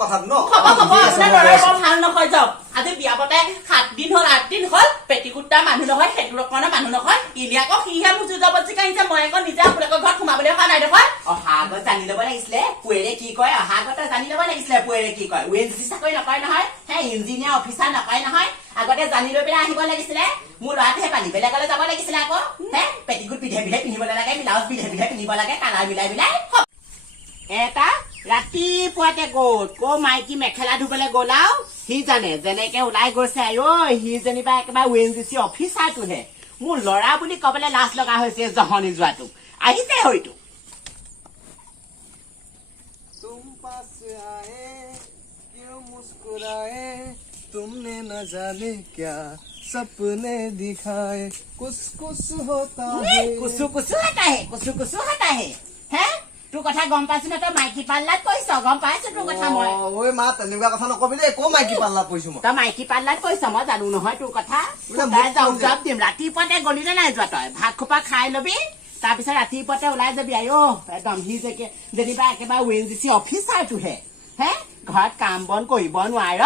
কথা ন খবৰ ল'ৰাই বৰ ভাল নহয় যাওক আজি বিয়া পতাই 7 দিন হ'ল 8 দিন হ'ল পেটিকুটা মানুহ নহয় সেইটো ৰকমৰ মানুহ নহয় ইলি আকৌ সিহে মুজু যাব চিকাইছে মই আকৌ নিজে আপোনালোকৰ ঘৰত সোমাবলৈ অহা নাই দেখোন অহা আগত জানি ল'ব লাগিছিলে পুৱেৰে কি কয় অহা আগতে জানি ল'ব লাগিছিলে পুৱেৰে কি কয় ওএনজিচি চাকৰি নকয় নহয় হে ইঞ্জিনিয়াৰ অফিচাৰ নকয় নহয় আগতে জানি লৈ পেলাই আহিব লাগিছিলে মোৰ ল'ৰাটোহে পালি বেলেগলৈ যাব লাগিছিলে আকৌ হে পেটিকুট পিন্ধে পিন্ধিব লাগে ব্লাউজ পিন্ধে পিন্ধিব লাগে কালাৰ মিলাই এটা ৰাতিপুৱাতে গ'ল মাইকী মেখেলা ধুবলৈ গ'লাও সি জানে যেনেকে ওলাই গৈছে সি যেনিবা একেবাৰে ওএনজিচি অফিচাৰটোহে মোৰ ল'ৰা বুলি কবলৈ লাজ লগা হৈছে জহনি যোৱাটো আহিছে হয়তো तुम पास आए क्यों मुस्कुराए तुमने न जाने क्या सपने दिखाए कुछ कुछ होता है कुसु कुसु होता है হে তোৰ কথা গম পাইছো না তই মাইকী পাল্লাত কৈছ গম পাইছো তোৰ কথা মই ওই মা তেনেকুৱা কথা নকবি দেই কো মাইকী পাল্লাত কৈছো মই তই মাইকী পাল্লাত কৈছ মই জানো নহয় তোৰ কথা যাওক দিম ৰাতিপুৱাতে গলি নে নাই যোৱা তই ভাত খোপা খাই লবি তাৰপিছত ৰাতিপুৱাতে ওলাই যাবি একদম সি যেনিবা একেবাৰে ওএনজিচি অফিচাৰটোহে হে ঘৰত কাম বন কৰিব নোৱাৰ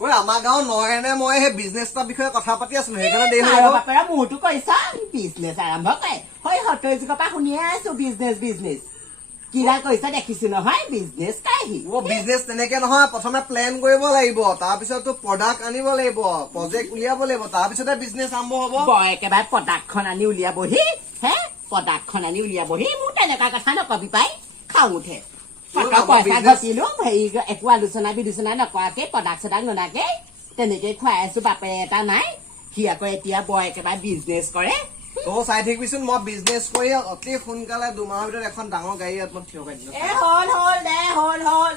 ওই আমাৰ গাঁও নহয়নে মই সেই বিজনেছ এটাৰ বিষয়ে কথা পাতি আছিলো সেইকাৰণে দেৰি হৈ গ'ল বাপেৰা মোৰতো কৈছ বিজনেছ আৰম্ভ কৰে হয় সত্তৰ যুগৰ পৰা শুনিয়ে আছো বিজনেছ কিৰা কৈছ দেখিছো নহয় বিজনেছ কাহি বিজনেছ তেনেকে নহয় প্ৰথমে প্লেন কৰিব লাগিব তাৰপিছত প্ৰডাক্ট আনিব লাগিব প্ৰজেক্ট উলিয়াব লাগিব তাৰপিছতে বিজনেছ আৰম্ভ হ'ব একেবাৰে প্ৰডাক্টখন আনি উলিয়াবহি হে প্ৰডাক্টখন আনি উলিয়াবহি মোৰ তেনেকুৱা কথা নকবি পাই খাওঁ উঠে পইচা ঘটিলো হেৰি একো আলোচনা বিলোচনা নকৰাকে প্ৰডাক্ট চডাক্ট ননাকে তেনেকে খুৱাই আছো বাপে এটা নাই সি আকৌ এতিয়া একেবাৰে বিজনেছ কৰে তই চাই থাকিবিচোন মই বিজনেছ কৰি অতি সোনকালে 2 মাহৰ ভিতৰত এখন ডাঙৰ গাড়ী মই থিয় কৰাই দিলো হ'ল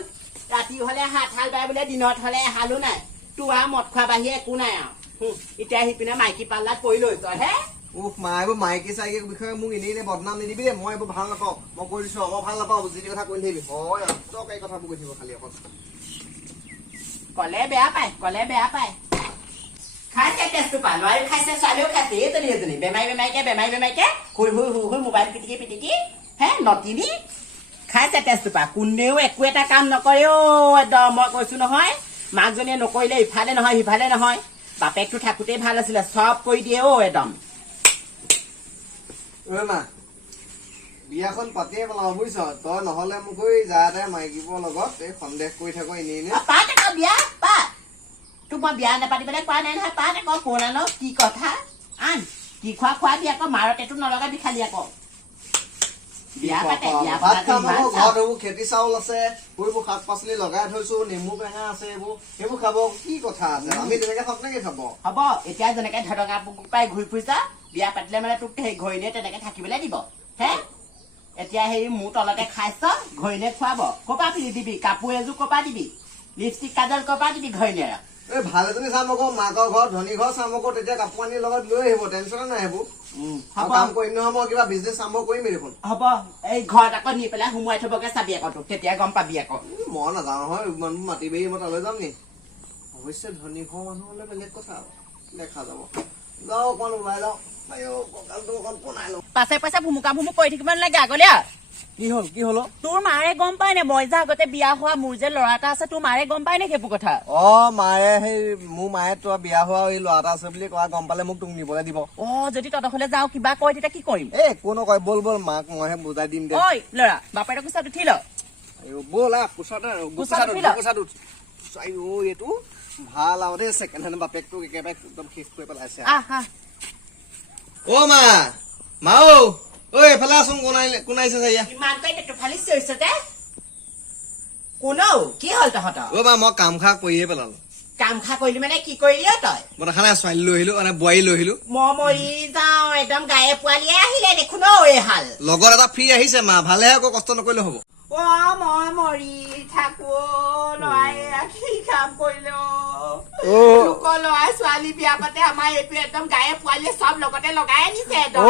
ৰাতি হলে হাত হাল বাই বোলে দিনত হলে হালো নাই তোৰ আৰু মদ খোৱা বাহিৰে একো নাই আৰু এতিয়া আহি পিনে মাইকী পাল্লাত পৰি লৈছ হে মা এইবোৰ মাইকী চাইকীৰ বিষয়ে মোক এনেই বদনাম নিদিবি দেই মই এইবোৰ ভাল নাপাওঁ মই কৈ দিছো মই ভাল নাপাওঁ যি কথা কৈ থাকিবি হয় তই এই কথাবোৰ কৈ থাকিব খালি অকল কলে বেয়া পায় খাইছে টেষ্টটো পা ল'ৰাও খাইছে ছোৱালীও খাইছে এজনী বেমাৰীকে শুই মোবাইল পিটিকি হে নটিনি খাইছে টেষ্টটো পা কোনেও একো এটা কাম নকৰে একদম মই কৈছো নহয় মাকজনীয়ে নকৰিলে ইফালে নহয় সিফালে নহয় বাপেকটো থাকোতেই ভাল আছিলে চব কৰি দিয়ে একদম মা বিয়াখন পাতিয়ে পেলাও বুজিছ তই নহলে মোক যা তাই মাইকীবোৰৰ লগত এই সন্দেহ কৰি থাকো এনেই পাত আকৌ বিয়া পাত তোক মই বিয়া নাপাতিবলৈ কোৱা নাই নহয় পাত আকৌ কোন আন কি কথা আন কি খোৱাবি আকৌ মাৰতেটো নলগাবি খালি আকৌ খেতি চাউল আছে এইবোৰ শাক পাচলি লগাই থৈছো নেমু টেঙা আছে সেইবোৰ খাব কি কথা আছে আমি তেনেকে সপনাকে খাব হ'ব এতিয়া যেনেকে ধৰকা পাই ঘূৰি ফুৰিছা বিয়া পাতিলে মানে তোক সেই ঘৈণীয়ে তেনেকে থাকিবলৈ দিব হে এতিয়া সেই মোৰ তলতে খাইছ ঘৈণীয়ে খুৱাব কপা দিবি কাপোৰ এযোৰ কপা দিবি লিপষ্টিক কাজল কপা দিবি ঘৈণীয়ে এই ভাল এজনী চাম আকৌ মাকৰ ঘৰ ধনী ঘৰ চাম আকৌ তেতিয়া কাপোৰ আনি লগত লৈ আহিব টেনচন নাই সেইবোৰ কাম কৰিম নহয় মই কিবা বিজনেছ আৰম্ভ কৰিম দেখোন হ'ব এই ঘৰত আকৌ নি পেলাই সোমোৱাই থবগে চাবি আকৌ তোক তেতিয়া গম পাবি আকৌ মই নাযাওঁ নহয় ইমানবোৰ মাতি বাঢ়ি মই তালৈ যাম নি অৱশ্যে ধনী ঘৰ মানুহ হলে বেলেগ কথা দেখা যাব যাওঁ অকমান ওলাই যাওঁ পাছে পাছে ভুমুকা কৰি থাকিব নালাগে আগলে কি হল তোৰ মাৰে গম পাই নে মই যে আগতে বিয়া হোৱা মোৰ যে ল'ৰা এটা আছে তোৰ মাৰে গম পাই নে সেইবোৰ কথা মায়ে সেই মোৰ মায়ে তই বিয়া হোৱা এই ল'ৰা এটা আছে বুলি কোৱা গম পালে মোক তোক নিবলৈ দিব যদি তহঁতলৈ যাওঁ কিবা কয় তেতিয়া কি কৰিম একো নকয় বল মাক মইহে বুজাই দিম দে ঐ ল'ৰা বাপেৰৰ কোচাত উঠি ল বল এইটো ভাল আৰু দেই ছেকেণ্ড হেণ্ড বাপেকটোক একেবাৰে একদম শেষ কৰি পেলাইছে মা এফালে আছোন কোন আহিছে কি হল তহঁতৰ মই কাম খা কৰিয়ে পেলালো কাম খা কৰিলি মানে কি কৰিলি তই মই দেখা নাই ছোৱালী লৈ আহিলো মানে বোৱাৰী লৈ আহিলো মই মৰি যাওঁ একদম গায়ে পোৱালিয়ে আহিলে দেখোন হাল লগত এটা ফ্ৰী আহিছে মা ভালেহে আকৌ কষ্ট নকৰিলে হ'ব মই মৰি থাকো লৰাই কি কাম কৰিলো লোকৰ ল'ৰা ছোৱালী বিয়া পাতে আমাৰ এইটো একদম গায়ে পোৱালীয়ে চব লগতে লগাই আনিছে একদম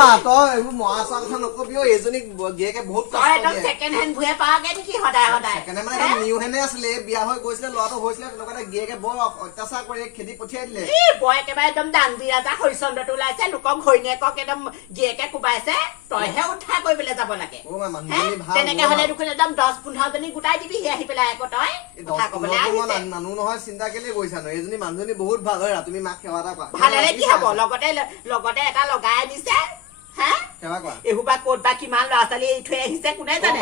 মা তই এইবোৰ মৰা চৰা কথা নকবি এজনীক গিয়েকে বহুত তই একদম ছেকেণ্ড হেণ্ড ভুৱে পাৱাগে নেকি সদায় সদায় সেইকাৰণে মানে নিউ হেনে আছিলে বিয়া হৈ গৈছিলে ল'ৰাটো হৈছিলে লগতে গিয়েকে বৰ অত্যাচাৰ কৰি খেদি পঠিয়াই দিলে বয় একেবাৰে একদম দানবী ৰাজা হৰিচন্দ্ৰটো ওলাইছে লোকক ঘৈণীয়েকক একদম গিয়েকে কোবাইছে তইহে উদ্ধাৰ কৰিবলৈ যাব লাগে তেনেকে হলে দেখোন একদম 10-15 জনী গোটাই দিবিহি আহি পেলাই আকৌ তই কথা কবলৈ আহিছে নানো নহয় চিন্তা কেলে কৰিছা ন এইজনী মানুহজনী বহুত ভাল হয় তুমি মাক সেৱা এটা কৰা ভাল হলে কি হব লগতে এটা লগাই আনিছে সেৱা কৰা এহুবা ক'ত বা কিমান ল'ৰা ছোৱালী এৰি থৈ আহিছে কোনে জানে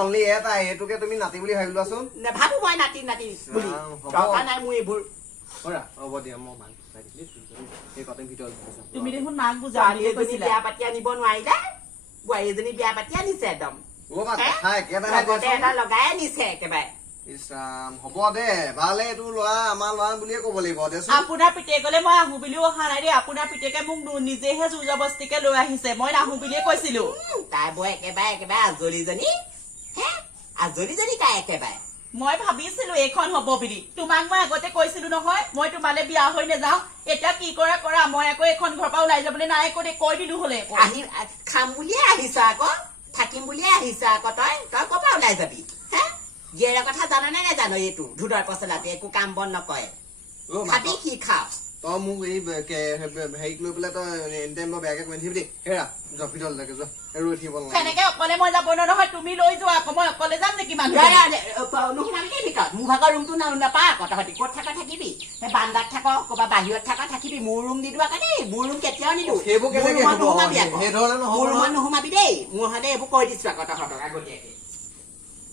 অনলি এটা এইটোকে তুমি নাতি বুলি ভাবি লোৱাচোন নেভাবো মই নাতি বুলি দৰকাৰ নাই মোৰ এইবোৰ হ'ব দিয়া মই মাক তুমি দেখোন মাক বুজা বিয়া পাতি আনিব নোৱাৰিলে বোৱাৰী এজনী বিয়া পাতি আনিছে একদম এটা লগাই আনিছে একেবাৰে হ'ব দে ভালে এইটো ল'ৰা আমাৰ ল'ৰা বুলিয়ে ক'ব লাগিব দেচোন আপোনাৰ পিতেকলে মই আহো বুলিও অহা নাই দেই আপোনাৰ পিতেকে মোক নিজেহে জোৰ জবস্তিকে লৈ আহিছে মই নাহো বুলিয়ে কৈছিলো তাই বৈ একেবাৰে আজলিজনী আজলিজনী তাই একেবাৰে মই ভাবিছিলো এইখন হ'ব বুলি তোমাক মই আগতে কৈছিলো নহয় মই তোমালে বিয়া হৈ নাযাওঁ এতিয়া কি কৰা মই আকৌ এইখন ঘৰৰ পৰা ওলাই যাবলৈ নাই কৈ দিলো হলে আহি খাম বুলিয়ে আহিছ আকৌ থাকিম বুলিয়ে আহিছ আকৌ তই ক'ৰ পৰা ওলাই যাবি গিয়েৰৰ কথা জানো নে নাজানো এইটো ধুদৰ পচলাতে একো কাম বন নকৰে খাবি কি খাও তই মোক এই হেৰিক লৈ পেলাই তই এনি টাইম বেয়াকে কৈ থাকিবি দেই হেৰা যোৱা ভিতৰলৈকে যোৱা ৰৈ থাকিব তেনেকে অকলে মই যাব নহয় তুমি লৈ যোৱা আকৌ মই অকলে যাম নেকি মানুহ নোসোমাবি ভিতৰত মোৰ ভাগৰ ৰুমটো নাপা আকৌ তহঁতি ক'ত থাকা থাকিবি সেই বান্দাত থাক ক'ৰবাত বাহিৰত থাকা থাকিবি মোৰ ৰুম নিদিওঁ আকৌ দেই মোৰ ৰুম কেতিয়াও নিদিওঁ মোৰ ৰুমত নোসোমাবি দেই মোৰ হলে এইবোৰ কৈ দিছো আকৌ তহঁতক আগতীয়াকে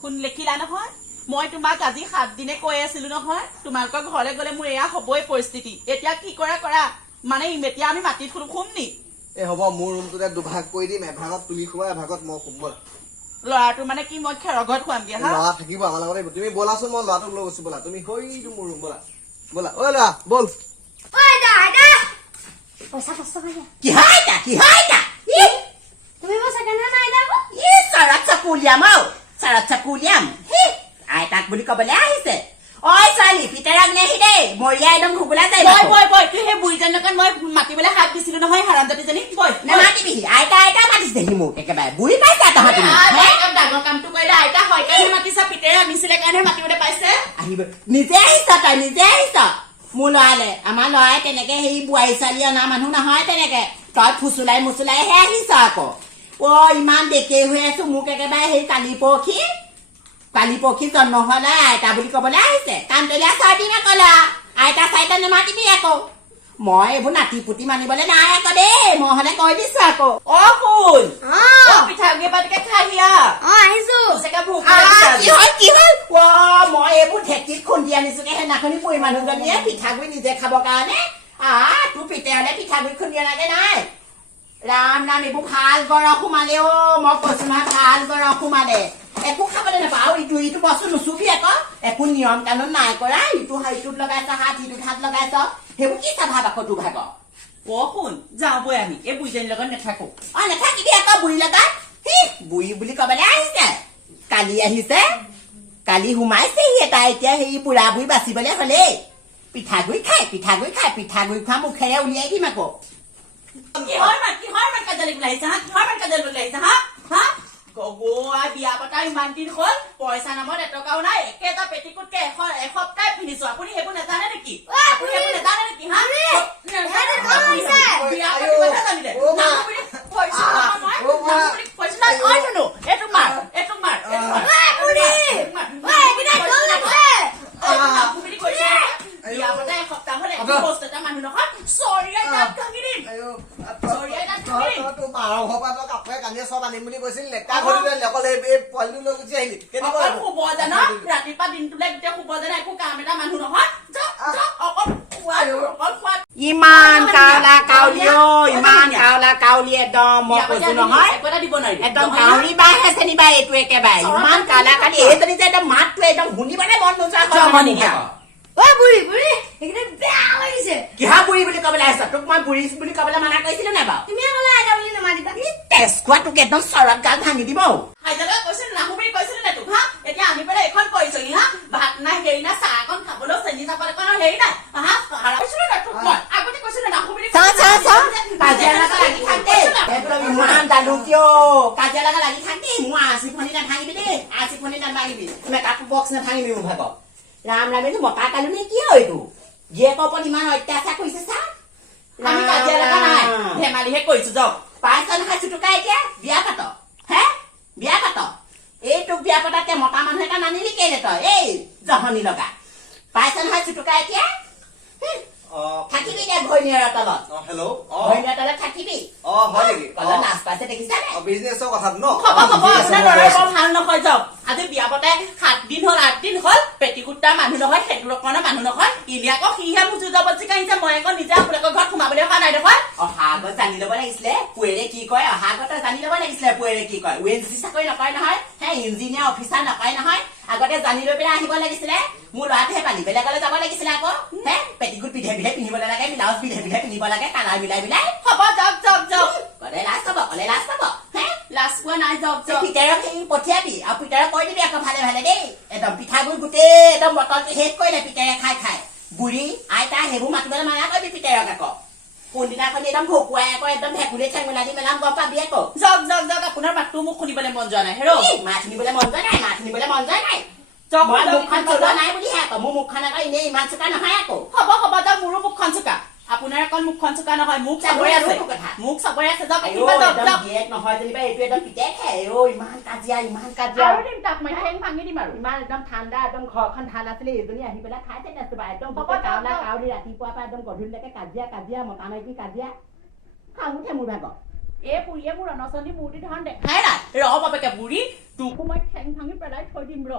শুন লিখিলা নহয় মই তোমাক আজি 7 দিনে কৈ আছিলো নহয় তোমালোকৰ ঘৰলে গলে মোৰ এয়া হবই পৰিস্থিতি এতিয়া কি কৰা মানে এতিয়া আমি মাটিত শুম নি হ'ব মোৰ ৰুমটোতে দুভাগ কৰি দিম এভাগত তুমি শুবা এভাগত মই শুম ব'লা ল'ৰাটো মানে কি মই খেৰৰ ঘৰত খুৱামগে ল'ৰা থাকিব আমাৰ লগত তুমি ব'লাচোন মই ল'ৰাটোক লৈ গৈছো ব'লা তুমি হৈটো মোৰ ৰুম ব'লা ঐ ল'ৰা ব'ল আইতাক বুলি কবলৈ আহিছে ঐ ছোৱালী পিতাৰাক নেহি দেই মৰিয়া একদম ঘুগুলা যায় বই তুই সেই বুঢ়ীজনীৰ লগত মই মাতিবলৈ হাত দিছিলো নহয় হাৰামজাতীজনী নামাতিবিহি আইতা মাতিছে সি মোক একেবাৰে বুঢ়ী পাইছে তহঁতি ডাঙৰ কামটো কৰিলে আইতা হয় কাৰণে মাতিছা পিতেৰে আনিছিলে কাৰণে মাতিবলৈ পাইছে আহিব নিজে আহিছ তই নিজে আহিছ মোৰ ল'ৰালে আমাৰ ল'ৰাই তেনেকে সেই বোৱাৰী ছোৱালী অনা মানুহ নহয় তেনেকে তই মুচুলাইহে আহিছ আকৌ ইমান ডেকে হৈ আছো মোক একেবাৰে সেই কালি পক্ষী জন্ম হলে আইতা বুলি কবলৈ আহিছে কান্দলীয়া 6 দিন কলা আইতা চাইতা নেমাতিবি আকৌ মই এইবোৰ নাতি পুতি মানিবলৈ নাই আকৌ দেই মই হলে কৈ দিছো আকৌ শুন পিঠাগুৰি পাতিকে খাইহিয়া আহিছো মই এইবোৰ ঢেঁকীত খুন্দি আনিছোগে সেইদিনাখনি পৰি মানুহজনীয়ে পিঠাগুৰি নিজে খাবৰ কাৰণে তোৰ পিতে হলে পিঠাগুৰি খুন্দি অনাগে নাই ৰাম এইবোৰ ভাল গৰম সোমালে মই কৈছো নহয় ভাল গৰম সোমালে একো খাবলৈ নাপাওঁ ইটো বস্তু নুচুবি আকৌ একো নিয়ম কানুন নাই কৰা ইটোত লগাইছ হাত সিটোত হাত লগাইছ সেইবোৰ কি স্বভাৱ আকৌ তোৰ ভাগৰ শুন যাওঁ বৈ আমি এই বুঢ়ীজনীৰ লগত নাথাকো নাথাকিবি আকৌ বুঢ়ী লগত বুঢ়ী বুলি কবলৈ আহিছে কালি সোমাইছেহি এটা এতিয়া সেই বুঢ়া বুঢ়ী বাচিবলৈ হলেই পিঠাগুৰি খোৱা মুখেৰে উলিয়াই দিম আকৌ কিহৰ মান কাজিয়া লাগিছে হা বিয়া পতা ইমান দিন হ'ল পইচা নামত এটকাও নাই একেটা পেটিকোটকে এসপ্তাহ পিন্ধিছো আপুনি সেইবোৰ নাজানে নেকি ৰাতিপুৱা দিনটোলে গোটেই শুব জানা একো কাম এটা মানুহ নহয় ইমান কাউলা কাউলি একদম মই কৈছো নহয় একদম কাউলি বাই আছে নিবা এইটো একেবাৰে ইমান কাউলা কালি এইজনী যে একদম মাতটো একদম শুনিবলে মন নোযোৱা বুঢ়ী কিহা বুঢ়ী বুলি কবলৈ আহিছ তোক মই বুঢ়ী বুলি কবলৈ মানা কৰিছিলো নাই বাৰু তুমি তেজখোৱা তোক একদম চৰত গাল ভাঙি দিব কৈছিলো নাহো বুলি কৈছিলো নে তোক এতিয়া আনি পেলাই এইখন কৈছো ভাত নাই হেৰি না চাহ অকণ খাবলৈ চেনি চাপত অকণ বক্স নাথাঙিবি মোৰ ভাগত ৰাম ৰাম এইটো মতা কালো নে কি হয়তো জীয়েকৰ ওপৰত ইমান অত্যাচাৰ কৰিছে চা আমি কাজিয়া লগা নাই ধেমালিহে কৰিছো যাওক 5,500 টকা এতিয়া বিয়া পাত হে বিয়া পাত এইটোক বিয়া পাতাতকে মতা মানুহ এটা নানিলি কেলে তই এই জহনি লগা 5,500 টকা এতিয়া থাকিবি দে ভৈনীয়াৰ তলত হেল্ল' ভৈনীয়াৰ তলত থাকিবি হয় নেকি কলত নাচ পাইছে দেখিছানে বিজনেছৰ কথাটো ন খবৰ আপোনাৰ ল'ৰাই বৰ ভাল নহয় যাওক আজি বিয়া পতে 7 দিন হ'ল 8 দিন হ'ল পেটিকুটা মানুহ নহয় সেইটো ৰকমৰ মানুহ নহয় ইলি আকৌ সিহে মোক যুজাবতী কাহিছে মই আকৌ নিজে আপোনালোকৰ ঘৰত সোমাবলৈ অহা নাই দেখোন অহা আগত জানি ল'ব লাগিছিলে পুৱেৰে কি কয় অহা আগত জানি ল'ব লাগিছিলে পুৱেৰে কি কয় ৱেঞ্চি চাকৰি নকৰে নহয় হে ইঞ্জিনিয়াৰ অফিচাৰ নকৰে নহয় আগতে জানি লৈ পেলাই আহিব লাগিছিলে মোৰ ল'ৰাটোহে পালি বেলেগলৈ যাব লাগিছিলে আকৌ হে পেটিকুট পিন্ধে পিন্ধিব লাগে ব্লাউজ পিন্ধে পিন্ধিব লাগে কালাৰ মিলাই হ'ব যাওক যাওক যাওক কলে লাজ পাব হে লাজ পোৱা নাই যাওক যাওক পিতাৰক সেই পঠিয়াবি আৰু পিতাৰক কৈ দিবি আকৌ ভালে ভালে দেই একদম পিঠাগুৰি গোটেই একদম বটলটো শেষ কৰিলে পিতাৰে খাই বুঢ়ী আইতা সেইবোৰ মাতিবলৈ মানা কৰিবি পিতাৰক আকৌ কোনদিনাখন একদম ভকুৱাই আকৌ একদম ভেকুলিয়ে ঠেঙুলা দি মেলাম গম পাবি আকৌ যাওক যাওক যাওক আপোনাৰ মাতটো মোক শুনিবলৈ মন যোৱা নাই হেৰৌ মাছ নিবলৈ মন যোৱা নাই যাওক মই মুখখন চলোৱা নাই বুলিহে আকৌ মোৰ মুখখন আকৌ এনেই ইমান চোকা নহয় আকৌ হ'ব যাওক মোৰো মুখখন চোকা আপোনাৰ অকল মুখখন চোকা নহয় মোক চবৰে আছে মোক চবৰে আছে যাওক গিয়েক নহয় যেনিবা এইটো একদম পিতেকহে ইমান কাজিয়া আৰু দিম তাক মই ঠেং ভাঙি দিম আৰু ইমান একদম ঠাণ্ডা একদম ঘৰখন ভাল আছিলে এইজনী আহি পেলাই খাই থাকে একদম কাউৰী ৰাতিপুৱাৰ পৰা একদম গধূলিলৈকে কাজিয়া মতা মাইকী কাজিয়া খাং উঠে মোৰ ভাগত এই বুঢ়ীয়ে মোৰ অনচনী মূৰ্তি ধৰণ দেখাই নাই ৰ বাপেকে বুঢ়ী তোকো মই ঠেং ভাঙি পেলাই থৈ দিম ৰ